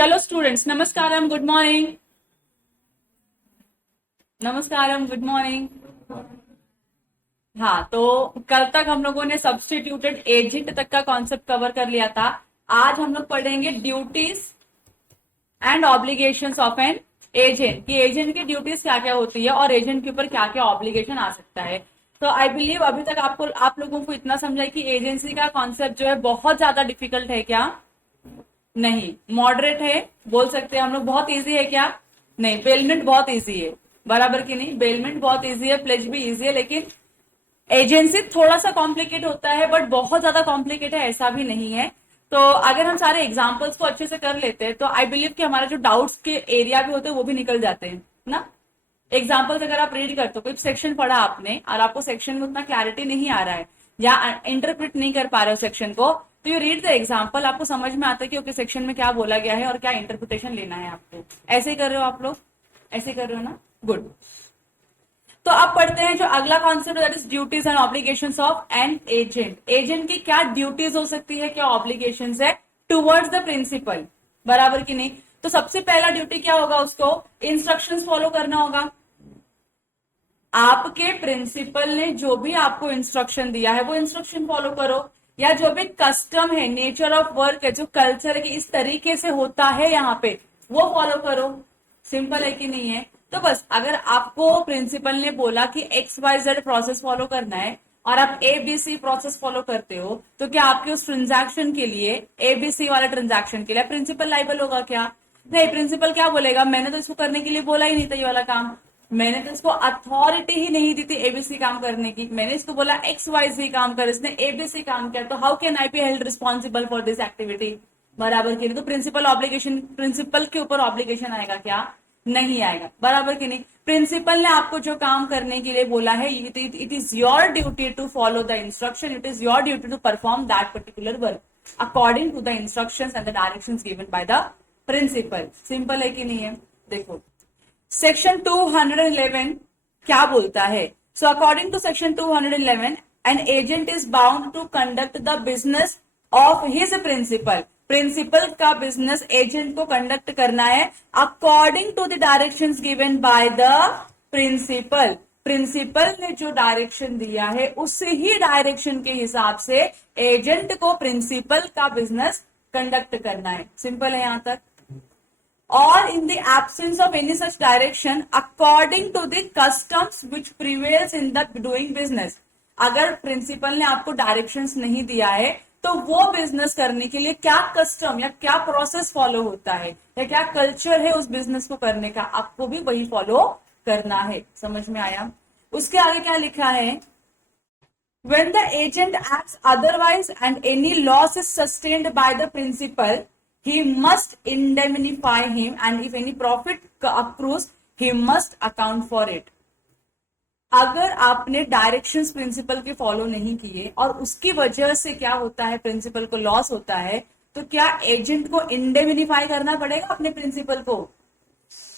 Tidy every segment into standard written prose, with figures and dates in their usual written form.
चलो स्टूडेंट्स, नमस्कारम, good morning. नमस्कारम, गुड मॉर्निंग। हाँ, तो कल तक हम लोगों ने सब्स्टिट्यूटेड एजेंट तक का कॉन्सेप्ट कवर कर लिया था। आज हम लोग पढ़ेंगे duties and obligations of an agent, कि एजेंट की ड्यूटीज क्या क्या होती है और एजेंट के ऊपर क्या क्या ऑब्लिगेशन आ सकता है। तो आई बिलीव अभी तक आप लोगों को इतना समझा कि एजेंसी का कॉन्सेप्ट जो है बहुत ज्यादा डिफिकल्ट है क्या? नहीं, मॉडरेट है, बोल सकते हैं हम लोग। बहुत इजी है क्या? नहीं, बेलमेंट बहुत इजी है, बराबर की नहीं? बेलमेंट बहुत इजी है, प्लेज भी इजी है, लेकिन एजेंसी थोड़ा सा कॉम्प्लिकेट होता है, बट बहुत ज्यादा कॉम्प्लिकेट है ऐसा भी नहीं है। तो अगर हम सारे एग्जाम्पल्स को अच्छे से कर लेते हैं तो आई बिलीव कि हमारे जो डाउट्स के एरिया भी होते हैं वो भी निकल जाते हैं ना। एग्जाम्पल्स अगर आप रीड करते हो, कोई सेक्शन पढ़ा आपने और आपको सेक्शन में उतना क्लैरिटी नहीं आ रहा है या इंटरप्रिट नहीं कर पा रहे हो सेक्शन को, तो यू रीड द एग्जाम्पल, आपको समझ में आता है कि ओके सेक्शन में क्या बोला गया है और क्या इंटरप्रिटेशन लेना है आपको। ऐसे ही कर रहे हो आप लोग? ऐसे कर रहे हो ना? गुड। तो अब पढ़ते हैं जो अगला concept, that is duties and obligations of an agent. Agent की क्या ड्यूटीज हो सकती है, क्या ऑब्लिगेशंस है टुवर्ड्स द प्रिंसिपल, बराबर की नहीं? तो सबसे पहला ड्यूटी क्या होगा, उसको इंस्ट्रक्शंस फॉलो करना होगा। आपके प्रिंसिपल ने जो भी आपको इंस्ट्रक्शन दिया है वो इंस्ट्रक्शन फॉलो करो, या जो भी कस्टम है, नेचर ऑफ वर्क है, जो कल्चर है कि इस तरीके से होता है यहाँ पे, वो फॉलो करो। सिंपल है कि नहीं है? तो बस अगर आपको प्रिंसिपल ने बोला कि XYZ प्रोसेस फॉलो करना है और आप ABC प्रोसेस फॉलो करते हो, तो क्या आपके उस ट्रांजैक्शन के लिए, ABC वाला ट्रांजैक्शन के लिए प्रिंसिपल लाइबल होगा क्या? नहीं, प्रिंसिपल क्या बोलेगा, मैंने तो इसको करने के लिए बोला ही नहीं था ये वाला काम, मैंने तो इसको अथॉरिटी ही नहीं दी थी एबीसी काम करने की, मैंने इसको बोला XYZ काम कर, इसने एबीसी काम किया, तो how can I be held responsible for this activity, बराबर की नहीं? तो प्रिंसिपल ऑब्लिगेशन, प्रिंसिपल के ऊपर ऑब्लिगेशन आएगा क्या? नहीं आएगा, बराबर की नहीं? प्रिंसिपल ने आपको जो काम करने के लिए बोला है, it is your duty to follow the instruction, it is your duty to perform that particular work according to the instructions and the directions given by the principal. Simple है कि नहीं है? देखो सेक्शन 211 क्या बोलता है? So according to section 211 an agent is bound to conduct the business of his principal. Principal का business agent को कंडक्ट करना है according to the directions given by the principal. Principal ने जो डायरेक्शन दिया है उसी ही डायरेक्शन के हिसाब से एजेंट को प्रिंसिपल का बिजनेस कंडक्ट करना है। सिंपल है यहां तक। or in the absence of any such direction according to the customs which prevails in the doing business। अगर प्रिंसिपल ने आपको डायरेक्शंस नहीं दिया है तो वो बिजनेस करने के लिए क्या कस्टम या क्या प्रोसेस फॉलो होता है या क्या कल्चर है उस बिजनेस को करने का, आपको भी वही फॉलो करना है। समझ में आया? उसके आगे क्या लिखा है? When the agent acts otherwise and any loss is sustained by the principal, he must indemnify him, and if any profit accrues, he must account for it। अगर आपने डायरेक्शंस प्रिंसिपल के फॉलो नहीं किए और उसकी वजह से क्या होता है, प्रिंसिपल को लॉस होता है, तो क्या एजेंट को इंडेमिनिफाई करना पड़ेगा अपने प्रिंसिपल को?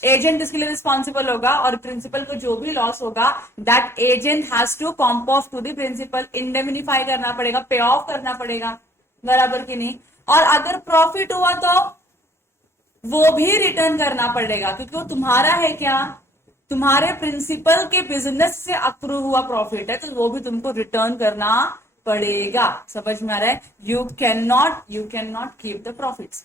एजेंट इसके लिए रिस्पॉन्सिबल होगा और प्रिंसिपल को जो भी लॉस होगा that agent has to comp of to the principal, indemnify करना पड़ेगा, पे ऑफ करना पड़ेगा, बराबर की नहीं? और अगर प्रॉफिट हुआ तो वो भी रिटर्न करना पड़ेगा, क्योंकि वो तुम्हारा है क्या? तुम्हारे प्रिंसिपल के बिजनेस से अक्रू हुआ प्रॉफिट है, तो वो भी तुमको रिटर्न करना पड़ेगा। समझ में आ रहा है? You can not keep the profits.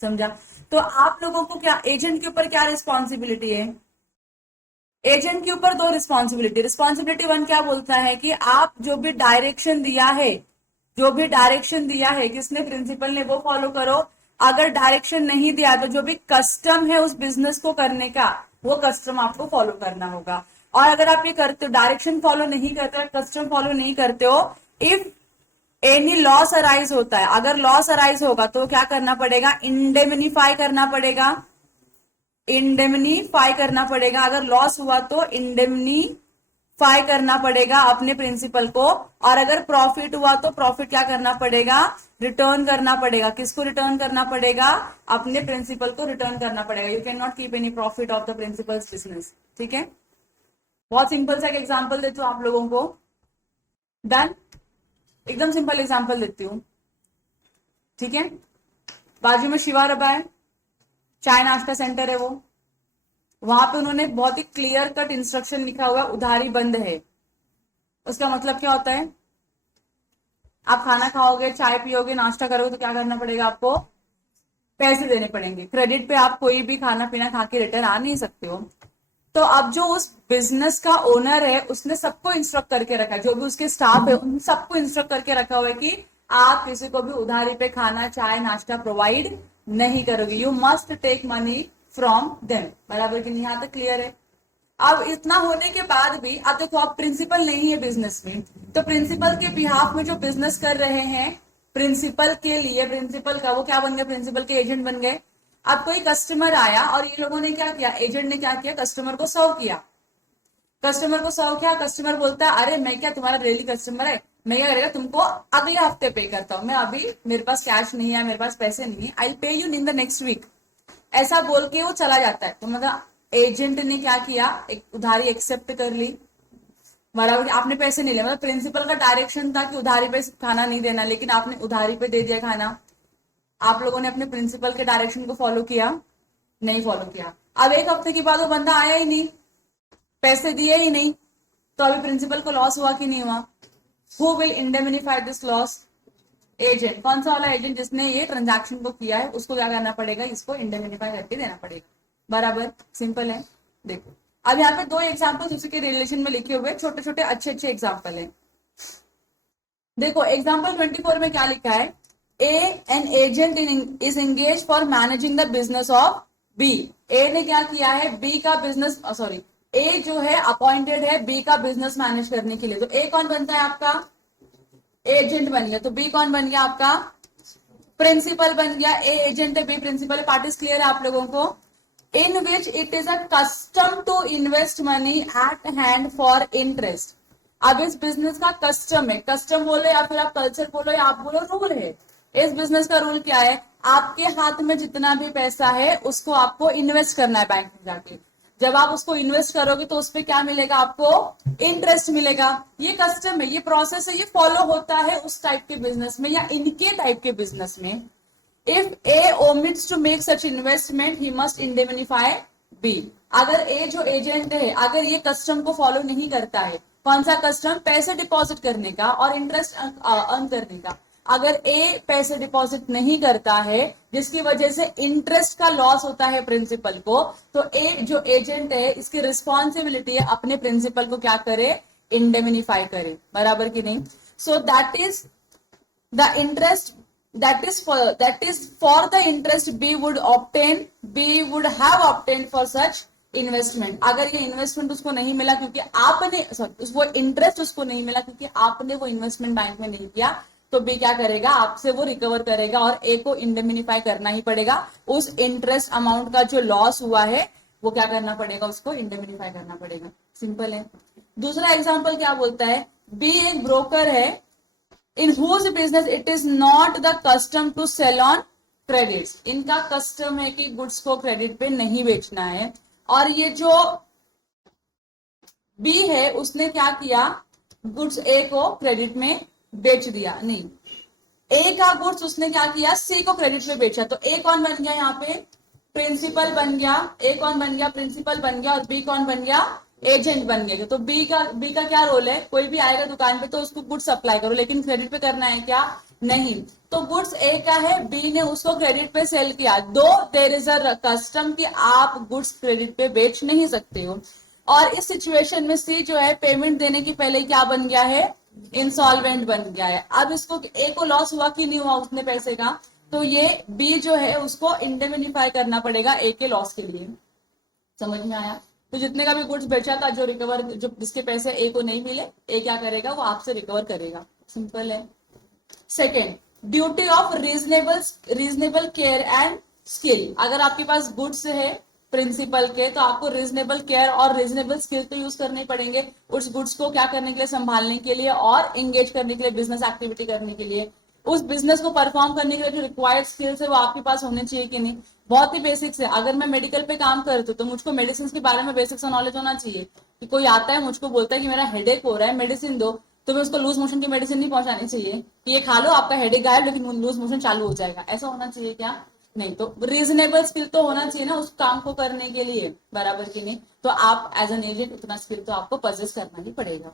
समझा? तो आप लोगों को क्या एजेंट के ऊपर क्या रिस्पॉन्सिबिलिटी है? एजेंट के ऊपर दो रिस्पॉन्सिबिलिटी। रिस्पॉन्सिबिलिटी वन क्या बोलता है कि आप जो भी डायरेक्शन दिया है, जो भी डायरेक्शन दिया है किसने, प्रिंसिपल ने, वो फॉलो करो। अगर डायरेक्शन नहीं दिया तो जो भी कस्टम है उस बिजनेस को करने का, वो कस्टम आपको फॉलो करना होगा। और अगर आप ये करते हो, डायरेक्शन फॉलो नहीं करते हो, कस्टम फॉलो नहीं करते हो, इफ एनी लॉस अराइज होता है, अगर लॉस अराइज होगा तो क्या करना पड़ेगा? इंडेमिनिफाई करना पड़ेगा। इंडेमिनिफाई करना पड़ेगा। अगर लॉस हुआ तो इंडेमिनिफाई करना पड़ेगा अपने प्रिंसिपल को। और अगर प्रॉफिट हुआ तो प्रॉफिट क्या करना पड़ेगा? रिटर्न करना पड़ेगा। किसको रिटर्न करना पड़ेगा? अपने प्रिंसिपल को रिटर्न करना पड़ेगा। You can not keep any profit of the principles business. ठीक है? बहुत सिंपल सा एक एग्जाम्पल देती हूँ आप लोगों को। डन? एकदम सिंपल एग्जाम्पल देती हूँ, ठीक है? बाजू में शिवा रबा है, चाय नाश्ता सेंटर है वो, वहां पे उन्होंने बहुत ही क्लियर कट इंस्ट्रक्शन लिखा हुआ है, उधारी बंद है। उसका मतलब क्या होता है? आप खाना खाओगे, चाय पियोगे, नाश्ता करोगे तो क्या करना पड़ेगा आपको? पैसे देने पड़ेंगे। क्रेडिट पे आप कोई भी खाना पीना खा के रिटर्न आ नहीं सकते हो। तो अब जो उस बिजनेस का ओनर है उसने सबको इंस्ट्रक्ट करके रखा है, जो भी उसके स्टाफ है उन सबको इंस्ट्रक्ट करके रखा हुआ है कि आप किसी को भी उधारी पे खाना चाय नाश्ता प्रोवाइड नहीं करोगे, you must take money from them. बराबर कि नहीं? यहाँ तक क्लियर है? अब इतना होने के बाद भी अब देखो, आप प्रिंसिपल नहीं है बिजनेस में, तो प्रिंसिपल के बिहाफ में जो बिजनेस कर रहे हैं, प्रिंसिपल के लिए, प्रिंसिपल का वो क्या बन गया? प्रिंसिपल के एजेंट बन गए। अब कोई कस्टमर आया और ये लोगों ने क्या किया, एजेंट ने क्या किया, कस्टमर को सर्व किया। कस्टमर को सर्व किया, कस्टमर बोलता है अरे मैं क्या तुम्हारा डेली कस्टमर है, मैं क्या करेगा तुमको अगले हफ्ते पे करता हूँ, मैं अभी मेरे पास कैश नहीं है, मेरे पास पैसे नहीं है, I pay you in the next week, ऐसा बोल के वो चला जाता है। तो मतलब एजेंट ने क्या किया, एक उधारी एक्सेप्ट कर ली। बराबर, आपने पैसे नहीं लिए, मतलब प्रिंसिपल का डायरेक्शन था कि उधारी पे खाना नहीं देना, लेकिन आपने उधारी पे दे दिया खाना। आप लोगों ने अपने प्रिंसिपल के डायरेक्शन को फॉलो किया? नहीं फॉलो किया। अब एक हफ्ते के बाद वो बंदा आया ही नहीं, पैसे दिए ही नहीं, तो अभी प्रिंसिपल को लॉस हुआ कि नहीं हुआ? Who will इंडेमनिफाई this loss? Agent. कौन सा वाला एजेंट? जिसने ये ट्रांजैक्शन को किया है, उसको क्या करना पड़ेगा, इसको इंडेमनिफाई करके देना पड़ेगा। बराबर, सिंपल है। देखो अब यहाँ पे दो एग्जाम्पल उसी के रिलेशन में लिखे हुए, छोटे छोटे अच्छे अच्छे एग्जाम्पल है। देखो एग्जाम्पल 24 में क्या लिखा है, an agent is engage for managing the business of B. A ने क्या किया है, बी का बिजनेस, सॉरी ए जो है अपॉइंटेड है बी का बिजनेस मैनेज करने के लिए। तो ए कौन बनता है आपका? एजेंट बन गया। तो बी कौन बन गया आपका? प्रिंसिपल बन गया। ए एजेंट है, बी प्रिंसिपल है। पार्ट इज क्लियर है आप लोगों को? In which it is a custom to invest money at hand for interest. अब इस बिजनेस का कस्टम है, कस्टम बोलो या फिर आप कल्चर बोलो या आप बोलो रूल है। इस बिजनेस का रूल क्या है, आपके हाथ में जितना भी पैसा है उसको आपको इन्वेस्ट करना है बैंक में जाके। जब आप उसको इन्वेस्ट करोगे तो उसपे क्या मिलेगा आपको? इंटरेस्ट मिलेगा। ये कस्टम है, ये प्रोसेस है, ये फॉलो होता है उस टाइप के बिजनेस में या इनके टाइप के बिजनेस में। If A omits to make such investment he must indemnify B. अगर ए जो एजेंट है, अगर ये कस्टम को फॉलो नहीं करता है, कौन सा कस्टम? पैसे डिपॉजिट करने का और इंटरेस्ट अर्न करने का। अगर ए पैसे डिपॉजिट नहीं करता है जिसकी वजह से इंटरेस्ट का लॉस होता है प्रिंसिपल को, तो ए जो एजेंट है इसकी रिस्पॉन्सिबिलिटी है अपने प्रिंसिपल को क्या करे? इंडेमनिफाई करे। बराबर कि नहीं? So that is the interest, that is for the interest B would have obtained for such investment। अगर ये इन्वेस्टमेंट उसको नहीं मिला क्योंकि आपने, वो इंटरेस्ट उसको नहीं मिला क्योंकि आपने वो इन्वेस्टमेंट बैंक में नहीं किया, तो बी क्या करेगा? आपसे वो रिकवर करेगा और ए को इंडेमनिफाई करना ही पड़ेगा। उस इंटरेस्ट अमाउंट का जो लॉस हुआ है वो क्या करना पड़ेगा? उसको इंडेमनिफाई करना पड़ेगा। सिंपल है। दूसरा एग्जाम्पल क्या बोलता है, बी एक ब्रोकर है in whose business it is not the custom to sell on credits। इनका कस्टम है कि गुड्स को क्रेडिट पे नहीं बेचना है। और ये जो बी है उसने क्या किया, गुड्स ए को क्रेडिट में बेच दिया। नहीं, ए का गुड्स उसने क्या किया, सी को क्रेडिट में बेचा। तो ए कौन बन गया यहाँ पे? प्रिंसिपल बन गया। ए कौन बन गया? प्रिंसिपल बन गया। और बी कौन बन गया? एजेंट बन गया। तो बी का क्या रोल है? कोई भी आएगा दुकान पे तो उसको गुड्स सप्लाई करो, लेकिन क्रेडिट पे करना है क्या? नहीं। तो गुड्स ए का है, बी ने उसको क्रेडिट पे सेल किया। दो देयर इज अ कस्टम कि आप गुड्स क्रेडिट पे बेच नहीं सकते हो। और इस सिचुएशन में सी जो है पेमेंट देने की पहले क्या बन गया है? इंसॉल्वेंट बन गया है। अब इसको ए को लॉस हुआ कि नहीं हुआ उसने पैसे का? तो ये बी जो है उसको इंडेमनिफाई करना पड़ेगा ए के लॉस के लिए। समझ में आया? तो जितने का भी गुड्स बेचा था, जो रिकवर, जो जिसके पैसे ए को नहीं मिले, ए क्या करेगा? वो आपसे रिकवर करेगा। सिंपल है। Second, duty of reasonable care and skill. अगर आपके पास गुड्स है प्रिंसिपल के, तो आपको रीजनेबल केयर और रीजनेबल स्किल तो यूज करने पड़ेंगे उस गुड्स को क्या करने के लिए? संभालने के लिए और एंगेज करने के लिए, बिजनेस एक्टिविटी करने के लिए। उस बिजनेस को परफॉर्म करने के लिए जो रिक्वायर्ड स्किल्स है वो आपके पास होने चाहिए कि नहीं? बहुत ही बेसिक्स है। अगर मैं मेडिकल पे काम करती हूँ तो मुझको मेडिसिन के बारे में बेसिक सा नॉलेज होना चाहिए। कि कोई आता है मुझको बोलता है कि मेरा हेडेक हो रहा है, मेडिसिन दो, तो मैं उसको लूज मोशन की मेडिसिन नहीं पहुंचानी चाहिए कि ये खा लो आपका हेडेक गायब, लेकिन लूज मोशन चालू हो जाएगा। ऐसा होना चाहिए क्या? नहीं, तो रीजनेबल स्किल तो होना चाहिए ना उस काम को करने के लिए, बराबर की नहीं। तो आप एज एन एजेंट उतना स्किल तो आपको पजेस करना ही पड़ेगा।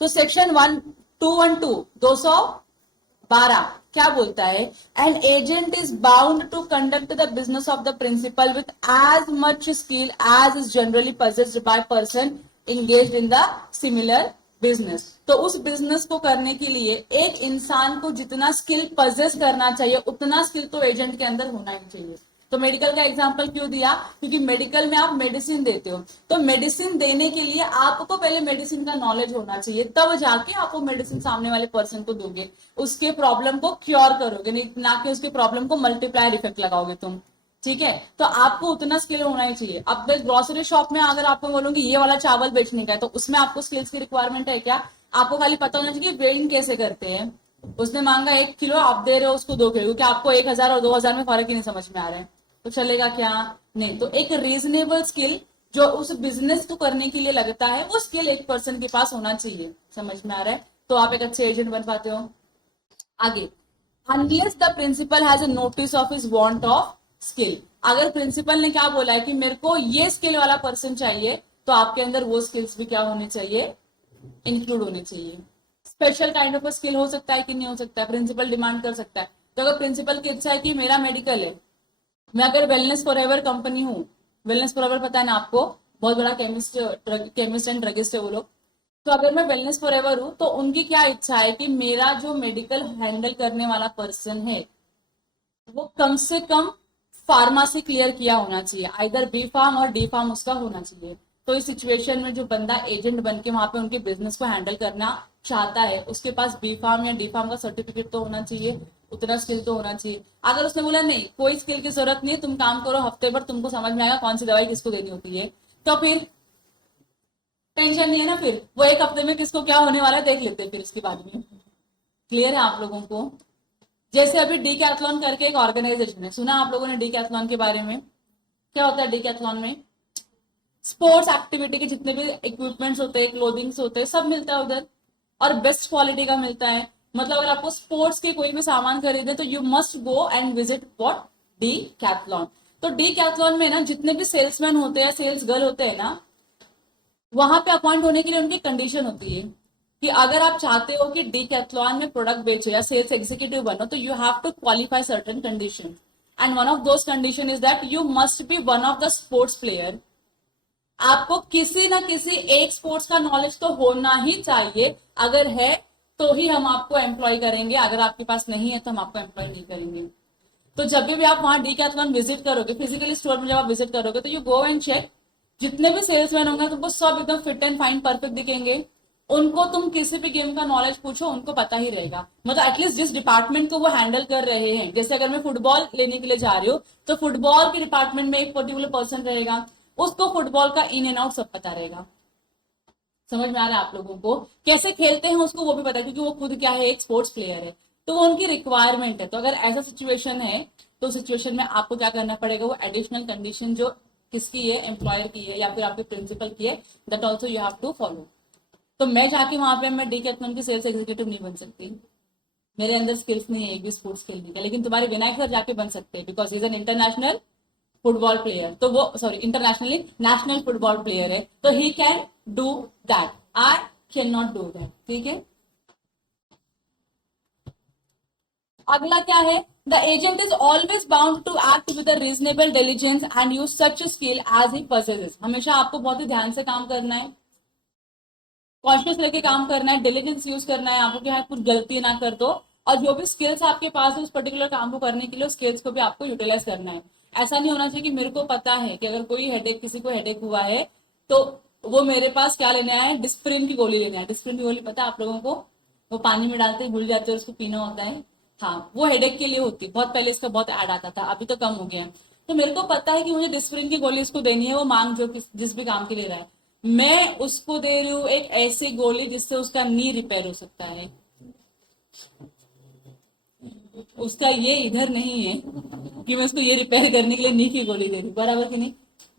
तो सेक्शन 1212 212 क्या बोलता है? An agent is bound to conduct the business of the principal with as much skill as is generally possessed by person engaged in the similar business. तो उस बिजनेस को करने के लिए एक इंसान को जितना स्किल पजेस करना चाहिए उतना स्किल तो एजेंट के अंदर होना ही चाहिए। तो मेडिकल का एग्जांपल क्यों दिया? क्योंकि मेडिकल में आप मेडिसिन देते हो, तो मेडिसिन देने के लिए आपको पहले मेडिसिन का नॉलेज होना चाहिए, तब जाके आप वो मेडिसिन सामने वाले पर्सन को दोगे, उसके प्रॉब्लम को क्योर करोगे, नहीं ना कि उसके प्रॉब्लम को मल्टीप्लायर इफेक्ट लगाओगे तुम। ठीक है, तो आपको उतना स्किल होना ही चाहिए। अब ग्रोसरी शॉप में अगर आपको बोलूंगी ये वाला चावल बेचने का है, तो उसमें आपको स्किल्स की रिक्वायरमेंट है क्या? आपको खाली पता होना चाहिए वेइंग कैसे करते हैं। उसने मांगा 1 किलो, आप दे रहे हो उसको 2 किलो, क्योंकि आपको 1,000 और 2,000 में फर्क ही नहीं समझ में आ रहा है, तो चलेगा क्या? नहीं। तो एक रीजनेबल स्किल जो उस बिजनेस को करने के लिए लगता है, वो स्किल एक पर्सन के पास होना चाहिए। समझ में आ रहा है? तो आप एक अच्छे एजेंट बन पाते हो। आगे, unless the principal has a notice of his want of skill. अगर प्रिंसिपल ने क्या बोला है कि मेरे को ये स्किल वाला पर्सन चाहिए, तो आपके अंदर वो स्किल्स भी क्या होने चाहिए? इंक्लूड होने चाहिए। स्पेशल काइंड ऑफ स्किल हो सकता है कि नहीं हो सकता है, प्रिंसिपल डिमांड कर सकता है। तो अगर प्रिंसिपल की इच्छा है कि मेरा मेडिकल है, मैं अगर वेलनेस फॉरएवर कंपनी हूँ, वेलनेस फॉरएवर पता है ना आपको, बहुत बड़ा केमिस्ट एंड ड्रगिस्ट है वो लोग। तो अगर मैं वेलनेस फॉरएवर हूँ, तो उनकी क्या इच्छा है कि मेरा जो मेडिकल हैंडल करने वाला पर्सन है वो कम से कम फार्मासी क्लियर किया होना चाहिए, आइदर बी फार्म और डी फार्म उसका होना चाहिए। तो इस सिचुएशन में जो बंदा एजेंट बन के वहां पे उनके बिजनेस को हैंडल करना चाहता है, उसके पास बी फार्म या डी फार्म का सर्टिफिकेट तो होना चाहिए, उतना स्किल तो होना चाहिए। अगर उसने बोला नहीं कोई स्किल की जरूरत नहीं, तुम काम करो हफ्ते भर, तुमको समझ में आएगा कौन सी दवाई किसको देनी होती है, तो फिर टेंशन नहीं है ना, फिर वो एक हफ्ते में किसको क्या होने वाला है देख लेते हैं फिर उसके बाद में। क्लियर है आप लोगों को? जैसे अभी डीकैथलॉन करके एक ऑर्गेनाइजेशन है, सुना आप लोगों ने डीकैथलॉन के बारे में? क्या होता है डीकैथलॉन में? स्पोर्ट्स एक्टिविटी के जितने भी इक्विपमेंट्स होते हैं, क्लोथिंग्स होते हैं, सब मिलता है उधर, और बेस्ट क्वालिटी का मिलता है। मतलब अगर आपको स्पोर्ट्स के कोई भी सामान खरीदे तो you must go and visit what? Decathlon. तो डीकैथलॉन में ना जितने भी सेल्समैन होते हैं, सेल्स गर्ल होते हैं ना, वहां पे अपॉइंट होने के लिए उनकी कंडीशन होती है कि अगर आप चाहते हो कि डीकैथलॉन में प्रोडक्ट बेचो या सेल्स एग्जीक्यूटिव बनो, तो you have to qualify certain condition, and one of those condition is that you must be one of the sports player. आपको किसी ना किसी एक स्पोर्ट्स का नॉलेज तो होना ही चाहिए, अगर है तो ही हम आपको एम्प्लॉय करेंगे, अगर आपके पास नहीं है तो हम आपको एम्प्लॉय नहीं करेंगे। तो जब भी आप वहां डीकैथलॉन विजिट करोगे, फिजिकली स्टोर में जब आप विजिट करोगे, तो यू गो एंड चेक, जितने भी सेल्समैन होंगे तुमको सब एकदम फिट एंड फाइन परफेक्ट दिखेंगे। उनको तुम किसी भी गेम का नॉलेज पूछो, उनको पता ही रहेगा। मतलब एटलीस्ट जिस डिपार्टमेंट को वो हैंडल कर रहे हैं, जैसे अगर मैं फुटबॉल लेने के लिए जा रही हूँ, तो फुटबॉल के डिपार्टमेंट में एक पर्टिकुलर पर्सन रहेगा, उसको फुटबॉल का इन एंड आउट सब पता रहेगा। समझ में आ रहा है आप लोगों को? कैसे खेलते हैं उसको वो भी पता है, क्योंकि वो खुद क्या है, एक स्पोर्ट्स प्लेयर है। तो वो उनकी रिक्वायरमेंट है। तो अगर ऐसा सिचुएशन है, तो सिचुएशन में आपको क्या करना पड़ेगा, वो एडिशनल कंडीशन जो किसकी है, एम्प्लॉयर की है या फिर आपके प्रिंसिपल की है, that also you have to follow. तो मैं जाके वहां पे मैं डीकैथलॉन की सेल्स एग्जीक्यूटिव नहीं बन सकती, मेरे अंदर स्किल्स नहीं है एक भी स्पोर्ट्स खेलने का, लेकिन तुम्हारे विनायक सर जाके बन सकते हैं, because is an international football player. तो वो sorry internationally national football player है, तो he can do that, I can not do that. ठीक है, अगला क्या है? The agent is always bound to act with reasonable diligence and use such skill as he possesses. हमेशा आपको बहुत ही ध्यान से काम करना है, कॉन्शियस लेके काम करना है, डिलीजेंस यूज करना है, आपको क्या है कुछ गलती ना कर दो, और जो भी स्किल्स आपके पास है उस पर्टिकुलर काम को करने के लिए स्किल्स को भी आपको यूटिलाइज करना है। ऐसा नहीं होना चाहिए कि मेरे को पता है कि अगर कोई हेडेक, किसी को हेडेक हुआ है, तो वो मेरे पास क्या लेने आया है, डिस्प्रिन की गोली लेने आया। डिस्प्रिन की गोली पता है आप लोगों को? वो पानी में डालते ही घुल जाते हैं और उसको पीना होता है। हाँ, वो हेडेक के लिए होती है, बहुत पहले इसका बहुत ऐड आता था, अभी तो कम हो गया है। तो मेरे को पता है कि मुझे डिस्प्रिन की गोली इसको देनी है, वो मांग जो जिस भी काम के लिए रहा है, मैं उसको दे रही हूँ एक ऐसी गोली जिससे उसका नी रिपेयर हो सकता है। उसका ये इधर नहीं है कि मैं उसको ये रिपेयर करने के लिए नी की गोली दे रही हूँ, बराबर की नहीं?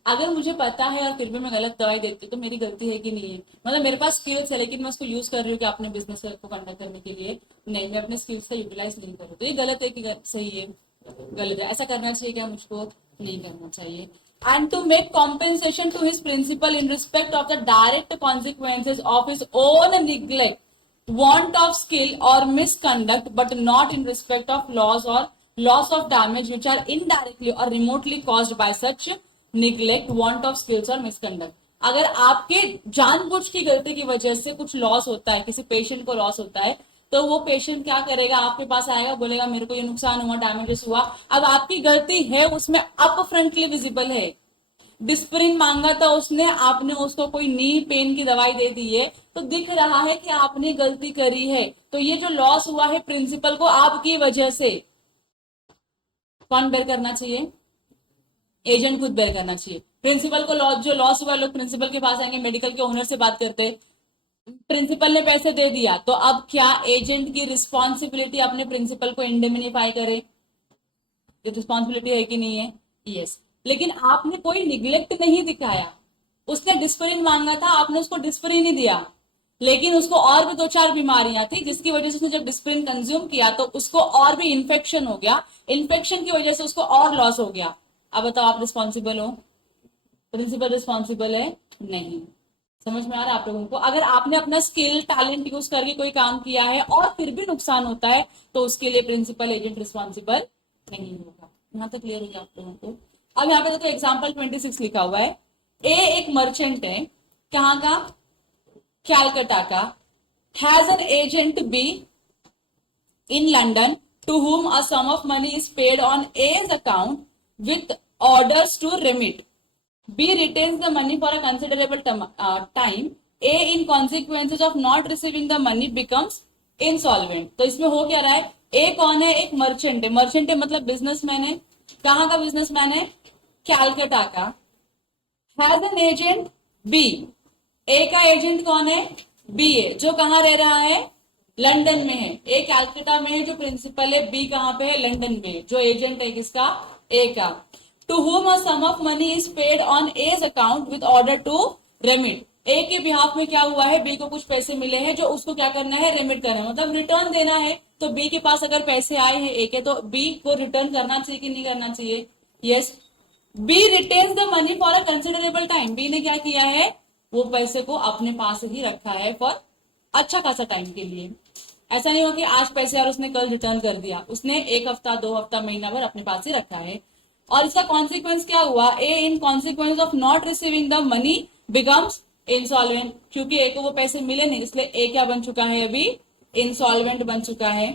अगर मुझे पता है और फिर भी मैं गलत दवाई देती हूँ, तो मेरी गलती है कि नहीं है? मतलब मेरे पास स्किल्स है, लेकिन मैं उसको यूज कर रही हूँ कि अपने बिजनेस को कंडक्ट करने के लिए, नहीं, मैं अपने स्किल्स का यूटिलाइज नहीं कर रही, तो ये गलत है कि सही है? गलत है। ऐसा करना चाहिए क्या मुझको? नहीं करना चाहिए। And to make compensation to his principal in respect of the direct consequences of his own neglect, want of skill or misconduct, but not in respect of loss or loss of damage which are indirectly or remotely caused by such neglect, want of skills or misconduct। अगर आपके जानबूझ की गलती की वजह से कुछ loss होता है, किसी पेशेंट को लॉस होता है, तो वो पेशेंट क्या करेगा? आपके पास आएगा, बोलेगा मेरे को ये नुकसान हुआ, डैमेजेस हुआ। अब आपकी गलती है उसमें अप फ्रंटली विजिबल है, डिस्प्रिन मांगा था उसने, आपने उसको कोई नी पेन की दवाई दे दी है, तो दिख रहा है कि आपने गलती करी है। तो ये जो लॉस हुआ है प्रिंसिपल को आपकी वजह से, कौन बेयर करना चाहिए? एजेंट खुद बेयर करना चाहिए। प्रिंसिपल को जो लॉस हुआ, लोग प्रिंसिपल के पास आएंगे, मेडिकल के ओनर से बात करते, प्रिंसिपल ने पैसे दे दिया, तो अब क्या एजेंट की रिस्पॉन्सिबिलिटी अपने प्रिंसिपल को इंडेमिनिफाई करे? रिस्पॉन्सिबिलिटी है कि नहीं है? यस। लेकिन आपने कोई निग्लेक्ट नहीं दिखाया, उसने डिस्परिन मांगा था, आपने उसको डिस्परिन ही दिया, लेकिन उसको और भी 2-4 बीमारियां थी जिसकी वजह से उसने जब डिस्परिन कंज्यूम किया तो उसको और भी इन्फेक्शन हो गया, इन्फेक्शन की वजह से उसको और लॉस हो गया। अब बताओ, आप रिस्पॉन्सिबल हो? प्रिंसिपल रिस्पॉन्सिबल है? नहीं। समझ में आ रहा है आप लोगों को? अगर आपने अपना स्किल टैलेंट यूज करके कोई काम किया है और फिर भी नुकसान होता है, तो उसके लिए प्रिंसिपल एजेंट रिस्पॉन्सिबल नहीं होगा। यहां तक क्लियर हो गया आप लोगों को? अब यहाँ पे देखो एग्जाम्पल 26 लिखा हुआ है। ए एक मर्चेंट है, कहाँ का? कैलकाटा का। Has an agent B in London to whom a sum of money is paid on A's account with orders to remit. B retains the money for a considerable time. A in consequences of not receiving the money becomes insolvent। तो इसमें हो क्या रहा है? ए कौन है? एक merchant है। मर्चेंट है मतलब बिजनेसमैन है। कहाँ का बिजनेसमैन है? कैलकाटा का। Has an agent B. A का एजेंट कौन है? बी है, जो कहाँ रह रहा है? लंदन में है। ए कैलकाटा में है, जो प्रिंसिपल है। बी कहाँ पे है? लंदन में। जो एजेंट है किसका? ए का। To whom a sum of money is paid on A's account with order to remit। ए के बिहाफ में क्या हुआ है? बी को कुछ पैसे मिले हैं जो उसको क्या करना है? रेमिट करना है, मतलब रिटर्न देना है। तो बी के पास अगर पैसे आए हैं ए के, तो बी को रिटर्न करना चाहिए कि नहीं करना चाहिए? Yes. B retains the money for a considerable time. B ने क्या किया है? वो पैसे को अपने पास ही रखा है फॉर अच्छा खासा टाइम के लिए। ऐसा नहीं हो कि आज पैसे और उसने कल रिटर्न कर दिया, उसने 1 हफ्ता 2 हफ्ता महीना भर अपने पास ही रखा है। और इसका कॉन्सिक्वेंस क्या हुआ? A in consequence of not receiving the money becomes insolvent. क्योंकि ए को वो पैसे मिले नहीं, इसलिए ए क्या बन चुका है? अभी इंसॉल्वेंट बन चुका है।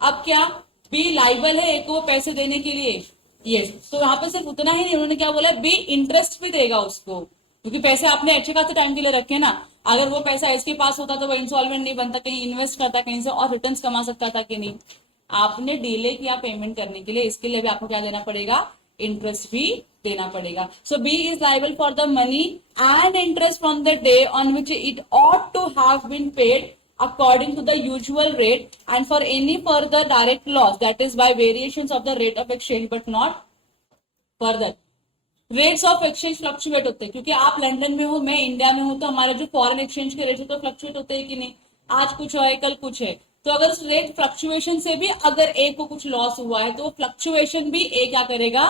अब क्या? बी लाइबल है ए को वो पैसे देने के लिए। यस। तो यहाँ पे सिर्फ उतना ही नहीं, उन्होंने क्या बोला? बी इंटरेस्ट भी देगा उसको, क्योंकि पैसे आपने अच्छे खासे टाइम के लिए रखे ना। अगर वो पैसा इसके पास होता तो वो इंसॉल्वेंट नहीं बनता, कहीं इन्वेस्ट करता, कहीं से और रिटर्न्स कमा सकता था कि नहीं। आपने डिले किया पेमेंट करने के लिए, इसके लिए भी आपको क्या देना पड़ेगा? इंटरेस्ट भी देना पड़ेगा। So B is liable for the money and interest from the day on which it ought to have been paid according to the usual rate and for any further direct loss, that is by variations of the rate of exchange but not further। Rates of exchange fluctuate होते हैं, क्योंकि आप London में हो, मैं India में हूं, तो हमारे जो फॉरेन एक्सचेंज के रेट तो फ्लक्चुएट होते हैं कि नहीं? आज कुछ है कल कुछ है। तो अगर उस रेट फ्लक्चुएशन से भी अगर ए को कुछ लॉस हुआ है, तो फ्लक्चुएशन भी ए क्या करेगा?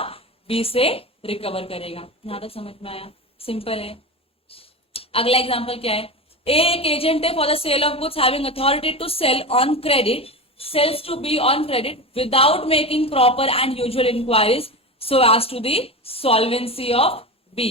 बी से रिकवर करेगा। यहां तक समझ में आया? सिंपल है। अगला एग्जाम्पल क्या है? ए एक एजेंट है for the sale of goods having authority to sell on credit, sales to be on credit without making proper and usual inquiries so as to the solvency of B।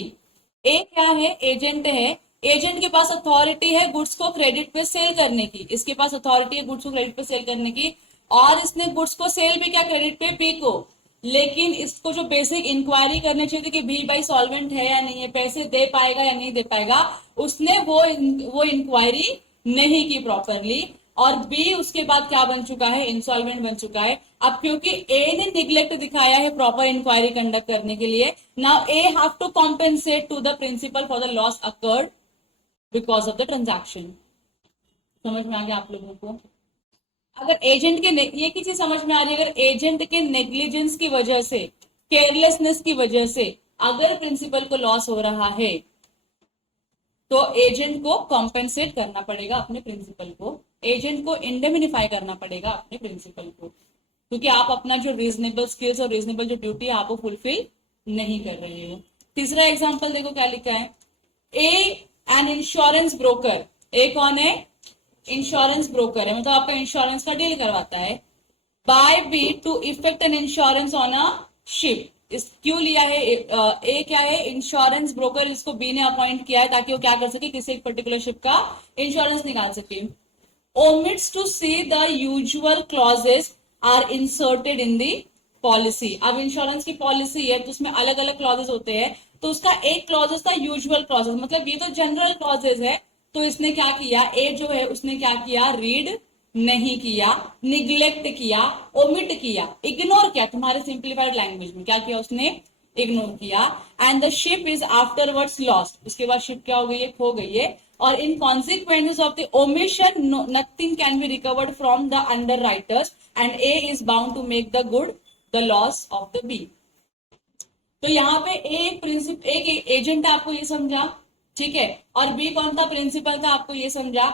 A क्या है? Agent है। Agent के पास authority है goods को credit पे sale करने की, इसके पास अथॉरिटी है गुड्स को क्रेडिट पे सेल करने की, और इसने गुड्स को सेल भी क्या क्रेडिट पे? बी को। लेकिन इसको जो बेसिक इंक्वायरी करनी चाहिए थी कि बी भाई सॉल्वेंट है या नहीं है, पैसे दे पाएगा या नहीं दे पाएगा, उसने वो इंक्वायरी नहीं की प्रॉपरली, और बी उसके बाद क्या बन चुका है? इंसॉल्वेंट बन चुका है। अब क्योंकि ए ने निग्लेक्ट दिखाया है प्रॉपर इंक्वायरी कंडक्ट करने के लिए, now A have to compensate to the principal for the loss occurred because of the transaction. समझ में आ गया आप लोगों को? अगर एजेंट के ये की चीज समझ में आ रही है, अगर एजेंट के नेग्लिजेंस की वजह से, केयरलेसनेस की वजह से अगर प्रिंसिपल को लॉस हो रहा है, तो एजेंट को कॉम्पेंसेट करना पड़ेगा अपने प्रिंसिपल को, एजेंट को इंडेमिनिफाई करना पड़ेगा अपने प्रिंसिपल को। क्योंकि आप अपना जो रीजनेबल स्किल्स और रीजनेबल जो ड्यूटी है आप वो फुलफिल नहीं कर रहे हो। तीसरा एग्जांपल देखो क्या लिखा है, ए एन इंश्योरेंस ब्रोकर, ए कौन है, इंश्योरेंस ब्रोकर है, मतलब आपका इंश्योरेंस का डील करवाता है। By B to effect an insurance on a ship, इस क्यों लिया है, ए क्या है, इंश्योरेंस ब्रोकर, इसको बी ने अपॉइंट किया है ताकि वो क्या कर सके, किसी एक पर्टिकुलर शिप का इंश्योरेंस निकाल सके। Omits to see the usual clauses are inserted in the policy. अब इंश्योरेंस की पॉलिसी है तो उसमें अलग अलग क्लॉजेस होते हैं, तो उसका एक क्लॉजेस था यूजुअल क्लॉजेस, मतलब ये तो जनरल क्लॉजेस है, तो इसने क्या किया, ए जो है उसने क्या किया, रीड नहीं किया, निग्लेक्ट किया, ओमिट किया, इग्नोर किया, तुम्हारे सिंप्लीफाइड लैंग्वेज में क्या किया उसने, इग्नोर किया। And the ship is afterwards lost, उसके बाद शिप क्या हो गई है, खो गई है। और in consequences of the omission nothing can be recovered from the underwriters and A is bound to make the good the loss of the B. तो यहाँ पे एक प्रिंसिपल, एक एजेंट है, आपको ये समझा, ठीक है, और बी कौन था, प्रिंसिपल था, आपको ये समझा।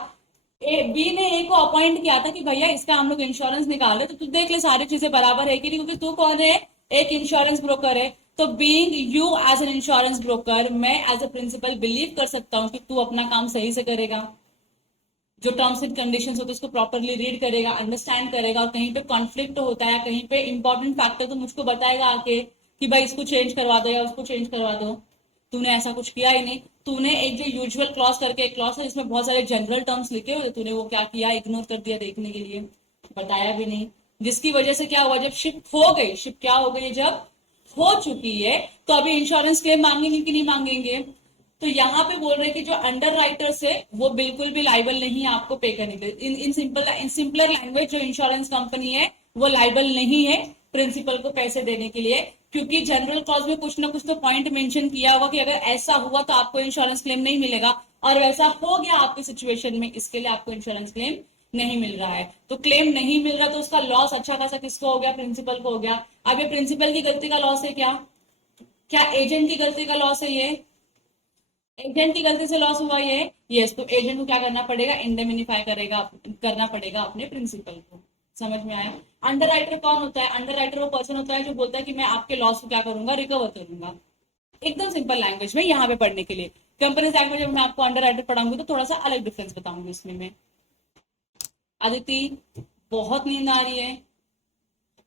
बी ने ए को अपॉइंट किया था कि भैया इसका हम लोग इंश्योरेंस निकाल रहे, तो तू देख ले सारी चीजें बराबर है कि नहीं, क्योंकि तू कौन है, एक इंश्योरेंस ब्रोकर है। तो being you as an insurance broker, मैं एज अ प्रिंसिपल बिलीव कर सकता हूँ कि तू अपना काम सही से करेगा, जो टर्म्स एंड कंडीशंस होते हैं उसको प्रॉपरली रीड करेगा, अंडरस्टैंड करेगा, और कहीं पे कॉन्फ्लिक्ट होता है, कहीं पे इंपॉर्टेंट फैक्टर तो मुझको बताएगा आके कि भाई इसको चेंज करवा दो या उसको चेंज करवा दो। तूने ऐसा कुछ किया ही नहीं, तूने एक जो यूजुअल क्लॉज करके एक क्लॉज है जिसमें बहुत सारे जनरल टर्म्स लिखे हुए, तूने वो क्या किया, इग्नोर कर दिया, देखने के लिए बताया भी नहीं, जिसकी वजह से क्या हुआ, जब शिप हो गई, शिप क्या हो गई, जब हो चुकी है, तो अभी इंश्योरेंस क्लेम मांगेंगे कि नहीं मांगेंगे। तो यहाँ पे बोल रहे हैं कि जो अंडर राइटर्स है वो बिल्कुल भी लाइबल नहीं है आपको पे करने के लिए। इन सिंपलर लैंग्वेज जो इंश्योरेंस कंपनी है वो लाइबल नहीं है प्रिंसिपल को पैसे देने के लिए, क्योंकि जनरल क्लॉज में कुछ ना कुछ तो पॉइंट मेंशन किया होगा कि अगर ऐसा हुआ तो आपको इंश्योरेंस क्लेम नहीं मिलेगा, और वैसा हो गया आपकी सिचुएशन में, इसके लिए आपको इंश्योरेंस क्लेम नहीं मिल रहा है। तो क्लेम नहीं मिल रहा तो उसका लॉस अच्छा खासा किसको हो गया, प्रिंसिपल को हो गया। अब ये प्रिंसिपल की गलती का लॉस है क्या, क्या एजेंट की गलती का लॉस है, ये एजेंट की गलती से लॉस हुआ ये, यस, तो एजेंट को क्या करना पड़ेगा, इंडेमिनिफाई करना पड़ेगा अपने प्रिंसिपल को। समझ में आया। अंडर राइटर कौन होता है, अंडर राइटर वो पर्सन होता है जो बोलता है कि मैं आपके लॉस को क्या करूंगा, रिकवर करूंगा। एकदम सिंपल लैंग्वेज में यहाँ पे पढ़ने के लिए। कंपनीज एक्ट में जब मैं आपको अंडर राइटर पढ़ाऊंगी तो थोड़ा सा अलग डिफरेंस बताऊंगी इसमें मैं। आदिति बहुत नींद आ रही है,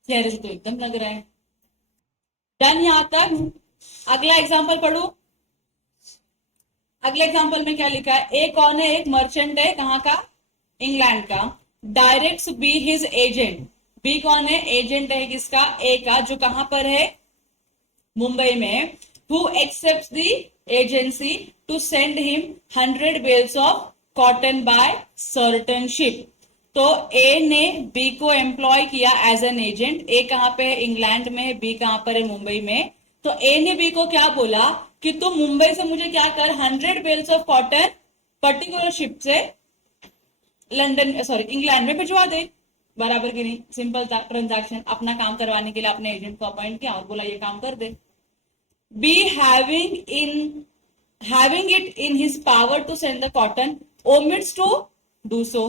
चेहरे से तो एकदम लग रहा है। डन यहाँ तक। अगला एग्जाम्पल पढ़ू। अगले एग्जाम्पल में क्या लिखा है, ए कौन है, एक मर्चेंट है, कहाँ का, इंग्लैंड का। Directs B his agent, B कौन है, एजेंट है किसका, ए का, जो कहां पर है, मुंबई में। Who accept the agency to send him 100 bales of cotton by certain ship. तो ए ने बी को एम्प्लॉय किया एज एन एजेंट। ए कहां पे है, इंग्लैंड में है, बी कहां पर है, मुंबई में। तो ए ने बी को क्या बोला कि तुम मुंबई से मुझे क्या कर, 100 bales of cotton particular ship से लंदन, सॉरी, इंग्लैंड में भिजवा दे। बराबर की नहीं, सिंपल था ट्रांजैक्शन। अपना काम करवाने के लिए अपने एजेंट को अपॉइंट किया और बोला ये काम कर दे। B having it in his power to send the cotton omits to do so.